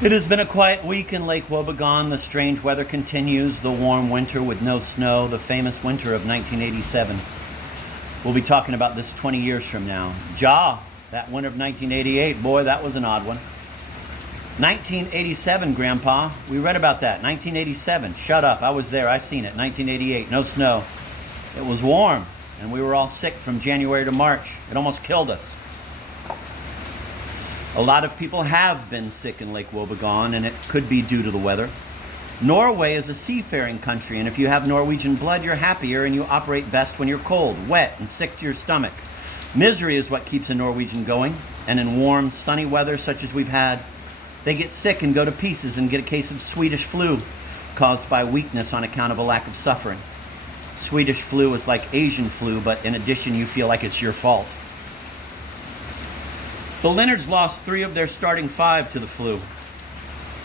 It has been a quiet week in Lake Wobegon. The strange weather continues, the warm winter with no snow, the famous winter of 1987. We'll be talking about this 20 years from now. That winter of 1988, boy, that was an odd one. 1987, Grandpa, we read about that. 1987, shut up, I was there, I seen it. 1988, no snow. It was warm, and we were all sick from January to March. It almost killed us. A lot of people have been sick in Lake Wobegon, and it could be due to the weather. Norway is a seafaring country, and if you have Norwegian blood, you're happier and you operate best when you're cold, wet, and sick to your stomach. Misery is what keeps a Norwegian going, and in warm, sunny weather such as we've had, they get sick and go to pieces and get a case of Swedish flu caused by weakness on account of a lack of suffering. Swedish flu is like Asian flu, but in addition, you feel like it's your fault. The Leonards lost 3 of their starting 5 to the flu,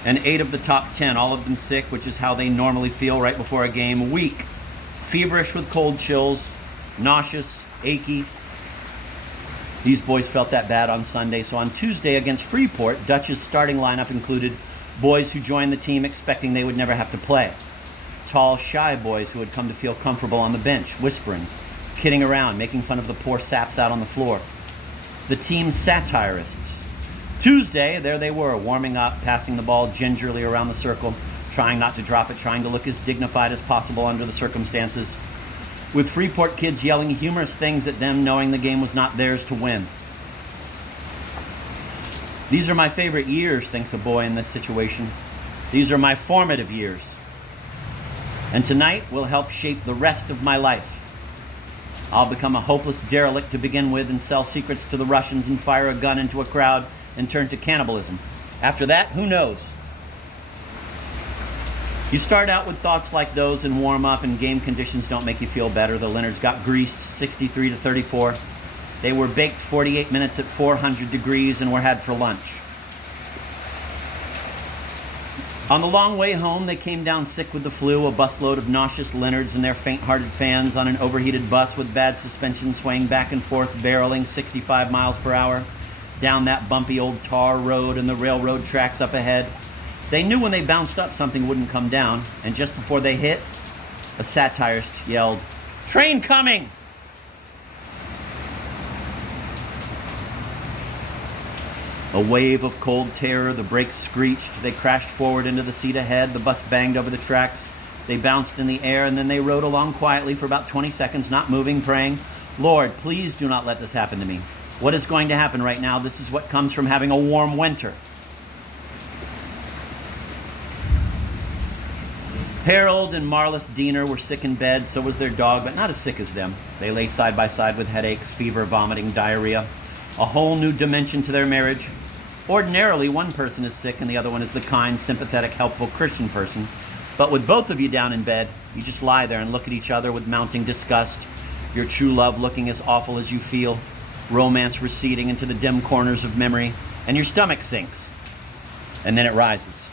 and 8 of the top 10, all of them sick, which is how they normally feel right before a game. Weak, feverish with cold chills, nauseous, achy. These boys felt that bad on Sunday, so on Tuesday against Freeport, Dutch's starting lineup included boys who joined the team expecting they would never have to play. Tall, shy boys who had come to feel comfortable on the bench, whispering, kidding around, making fun of the poor saps out on the floor. The team's satirists. Tuesday, there they were, warming up, passing the ball gingerly around the circle, trying not to drop it, trying to look as dignified as possible under the circumstances, with Freeport kids yelling humorous things at them, knowing the game was not theirs to win. These are my favorite years, thinks a boy in this situation. These are my formative years. And tonight will help shape the rest of my life. I'll become a hopeless derelict to begin with and sell secrets to the Russians and fire a gun into a crowd and turn to cannibalism. After that, who knows? You start out with thoughts like those and warm up, and game conditions don't make you feel better. The Leonards got greased 63-34. They were baked 48 minutes at 400 degrees and were had for lunch. On the long way home, they came down sick with the flu, a busload of nauseous Leonards and their faint-hearted fans on an overheated bus with bad suspension swaying back and forth, barreling 65 miles per hour down that bumpy old tar road and the railroad tracks up ahead. They knew when they bounced up something wouldn't come down, and just before they hit, a satirist yelled, "Train coming!" A wave of cold terror, the brakes screeched, they crashed forward into the seat ahead, the bus banged over the tracks, they bounced in the air, and then they rode along quietly for about 20 seconds, not moving, praying, "Lord, please do not let this happen to me. What is going to happen right now? This is what comes from having a warm winter." Harold and Marlis Diener were sick in bed, so was their dog, but not as sick as them. They lay side by side with headaches, fever, vomiting, diarrhea, a whole new dimension to their marriage. Ordinarily, one person is sick and the other one is the kind, sympathetic, helpful Christian person. But with both of you down in bed, you just lie there and look at each other with mounting disgust, your true love looking as awful as you feel, romance receding into the dim corners of memory, and your stomach sinks. And then it rises.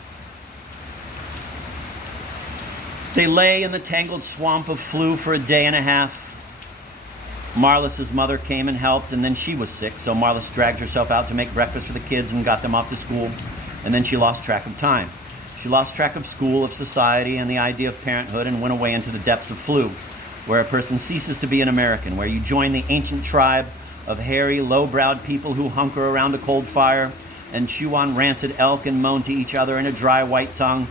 They lay in the tangled swamp of flu for a day and a half. Marlis's mother came and helped, and then she was sick, so Marlis dragged herself out to make breakfast for the kids and got them off to school, and then she lost track of time. She lost track of school, of society, and the idea of parenthood, and went away into the depths of flu, where a person ceases to be an American, where you join the ancient tribe of hairy, low-browed people who hunker around a cold fire and chew on rancid elk and moan to each other in a dry white tongue.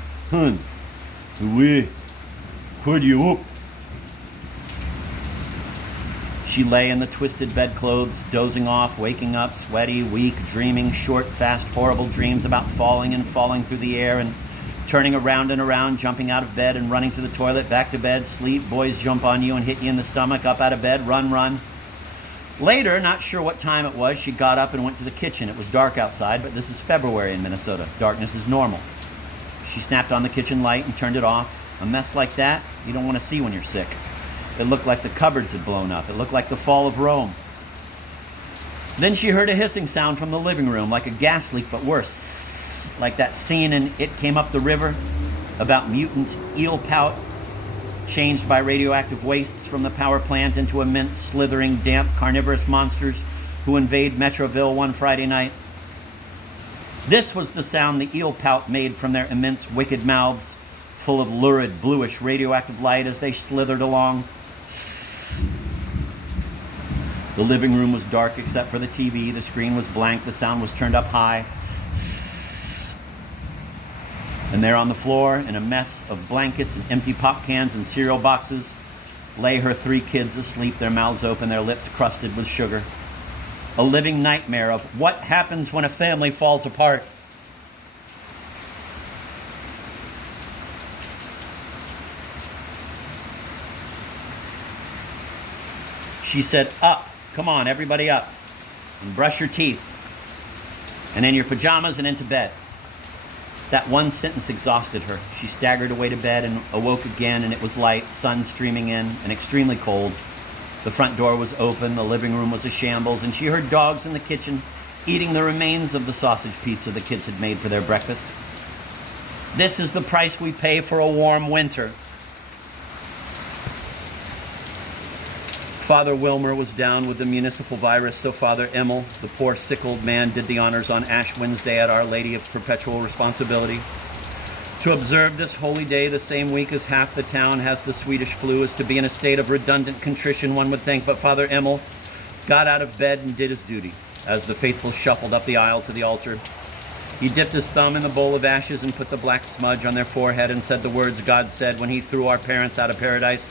We put you up. She lay in the twisted bedclothes, dozing off, waking up, sweaty, weak, dreaming short, fast, horrible dreams about falling and falling through the air and turning around and around, jumping out of bed and running to the toilet, back to bed, sleep, boys jump on you and hit you in the stomach, up out of bed, run. Later, not sure what time it was, she got up and went to the kitchen. It was dark outside, but this is February in Minnesota. Darkness is normal. She snapped on the kitchen light and turned it off. A mess like that, you don't want to see when you're sick. It looked like the cupboards had blown up. It looked like the fall of Rome. Then she heard a hissing sound from the living room, like a gas leak, but worse. Like that scene in It Came Up the River about mutant eel pout changed by radioactive wastes from the power plant into immense, slithering, damp, carnivorous monsters who invade Metroville one Friday night. This was the sound the eel pout made from their immense wicked mouths, full of lurid, bluish, radioactive light as they slithered along. The living room was dark except for the TV. The screen was blank. The sound was turned up high. And there on the floor, in a mess of blankets and empty pop cans and cereal boxes, lay her 3 kids asleep, their mouths open, their lips crusted with sugar. A living nightmare of what happens when a family falls apart. She said, "Up, come on, everybody up, and brush your teeth, and in your pajamas and into bed." That one sentence exhausted her. She staggered away to bed and awoke again, and it was light, sun streaming in, and extremely cold. The front door was open, the living room was a shambles, and she heard dogs in the kitchen eating the remains of the sausage pizza the kids had made for their breakfast. This is the price we pay for a warm winter. Father Wilmer was down with the municipal virus, so Father Emmel, the poor sick old man, did the honors on Ash Wednesday at Our Lady of Perpetual Responsibility. To observe this holy day the same week as half the town has the Swedish flu is to be in a state of redundant contrition, one would think, but Father Emmel got out of bed and did his duty as the faithful shuffled up the aisle to the altar. He dipped his thumb in the bowl of ashes and put the black smudge on their forehead and said the words God said when he threw our parents out of paradise: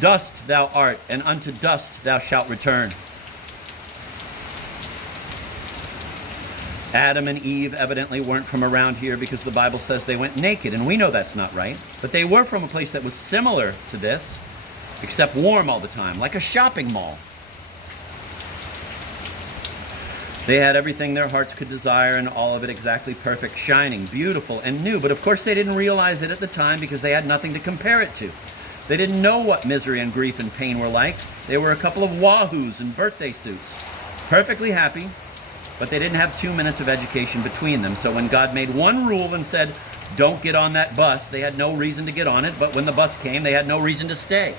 "Dust thou art, and unto dust thou shalt return." Adam and Eve evidently weren't from around here because the Bible says they went naked, and we know that's not right. But they were from a place that was similar to this, except warm all the time, like a shopping mall. They had everything their hearts could desire, and all of it exactly perfect, shining, beautiful, and new. But of course they didn't realize it at the time because they had nothing to compare it to. They didn't know what misery and grief and pain were like. They were a couple of wahoos in birthday suits, perfectly happy, but they didn't have 2 minutes of education between them. So when God made one rule and said, "Don't get on that bus," they had no reason to get on it, but when the bus came, they had no reason to stay.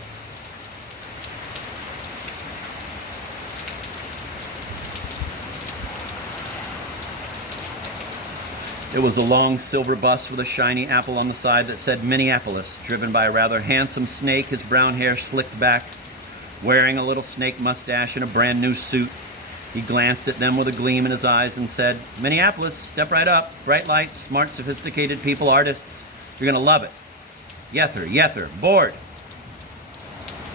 It was a long silver bus with a shiny apple on the side that said Minneapolis, driven by a rather handsome snake, his brown hair slicked back, wearing a little snake mustache and a brand new suit. He glanced at them with a gleam in his eyes and said, "Minneapolis, step right up. Bright lights, smart, sophisticated people, artists. You're going to love it. Yether, yether, board."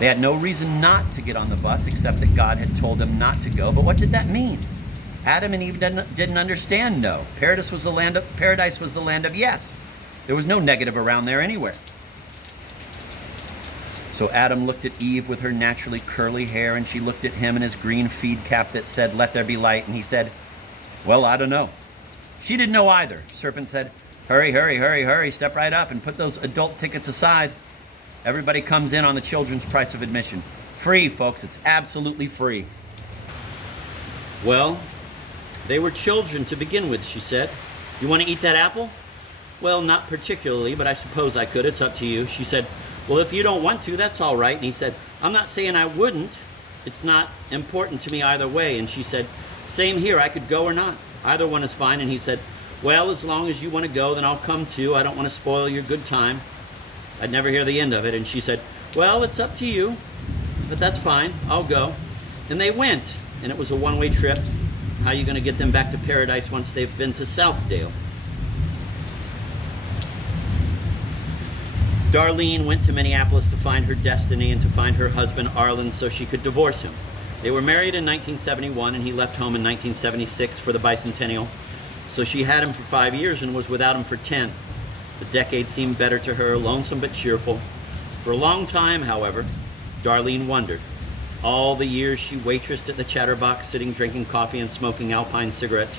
They had no reason not to get on the bus except that God had told them not to go. But what did that mean? Adam and Eve didn't understand no. Paradise was the land of yes. There was no negative around there anywhere. So Adam looked at Eve with her naturally curly hair, and she looked at him in his green feed cap that said, "Let there be light," and he said, "Well, I don't know." She didn't know either. Serpent said, "Hurry, hurry, hurry, hurry, step right up and put those adult tickets aside. Everybody comes in on the children's price of admission. Free, folks, it's absolutely free." "Well, they were children to begin with," she said. "You want to eat that apple?" "Well, not particularly, but I suppose I could. It's up to you." She said, "Well, if you don't want to, that's all right." And he said, "I'm not saying I wouldn't. It's not important to me either way." And she said, "Same here. I could go or not. Either one is fine." And he said, "Well, as long as you want to go, then I'll come too. I don't want to spoil your good time. I'd never hear the end of it." And she said, "Well, it's up to you, but that's fine. I'll go." And they went, and it was a one-way trip. How are you going to get them back to paradise once they've been to Southdale? Darlene went to Minneapolis to find her destiny and to find her husband Arlen so she could divorce him. They were married in 1971, and he left home in 1976 for the bicentennial. So she had him for 5 years and was without him for 10. The decade seemed better to her, lonesome but cheerful. For a long time, however, Darlene wondered. All the years she waitressed at the Chatterbox, sitting drinking coffee and smoking Alpine cigarettes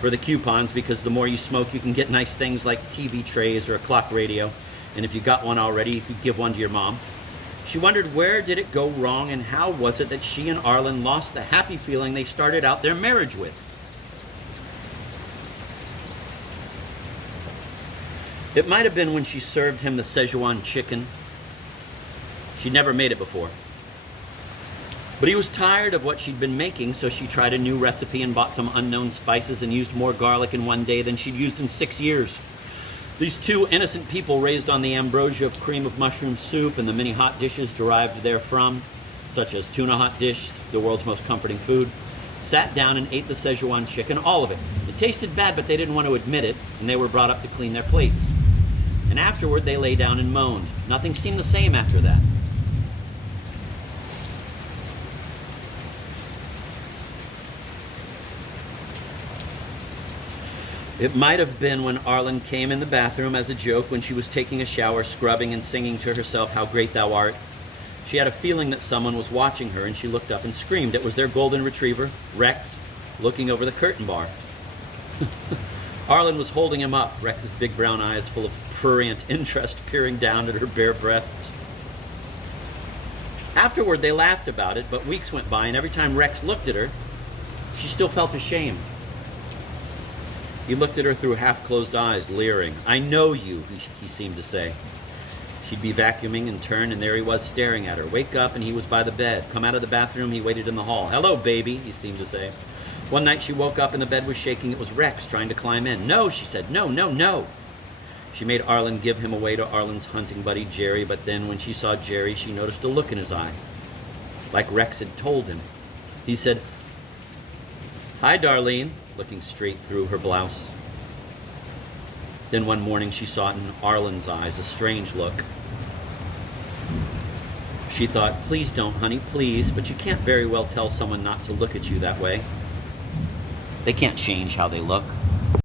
for the coupons, because the more you smoke, you can get nice things like TV trays or a clock radio. And if you got one already, you could give one to your mom. She wondered, where did it go wrong, and how was it that she and Arlen lost the happy feeling they started out their marriage with? It might have been when she served him the Szechuan chicken. She'd never made it before. But he was tired of what she'd been making, so she tried a new recipe and bought some unknown spices and used more garlic in one day than she'd used in 6 years. These two innocent people, raised on the ambrosia of cream of mushroom soup and the many hot dishes derived therefrom, such as tuna hot dish, the world's most comforting food, sat down and ate the Szechuan chicken, all of it. It tasted bad, but they didn't want to admit it, and they were brought up to clean their plates. And afterward, they lay down and moaned. Nothing seemed the same after that. It might have been when Arlen came in the bathroom as a joke when she was taking a shower, scrubbing and singing to herself, "How great thou art." She had a feeling that someone was watching her, and she looked up and screamed. It was their golden retriever, Rex, looking over the curtain bar. Arlen was holding him up, Rex's big brown eyes full of prurient interest peering down at her bare breasts. Afterward, they laughed about it, but weeks went by, and every time Rex looked at her, she still felt ashamed. He looked at her through half-closed eyes, leering. "I know you," he seemed to say. She'd be vacuuming and turn, and there he was staring at her. Wake up, and he was by the bed. Come out of the bathroom, he waited in the hall. "Hello, baby," he seemed to say. One night she woke up and the bed was shaking. It was Rex trying to climb in. "No," she said. "No, no, no." She made Arlen give him away to Arlen's hunting buddy, Jerry, but then when she saw Jerry, she noticed a look in his eye, like Rex had told him. He said, "Hi, Darlene," looking straight through her blouse. Then one morning she saw in Arlen's eyes a strange look. She thought, "Please don't, honey, please, but you can't very well tell someone not to look at you that way. They can't change how they look."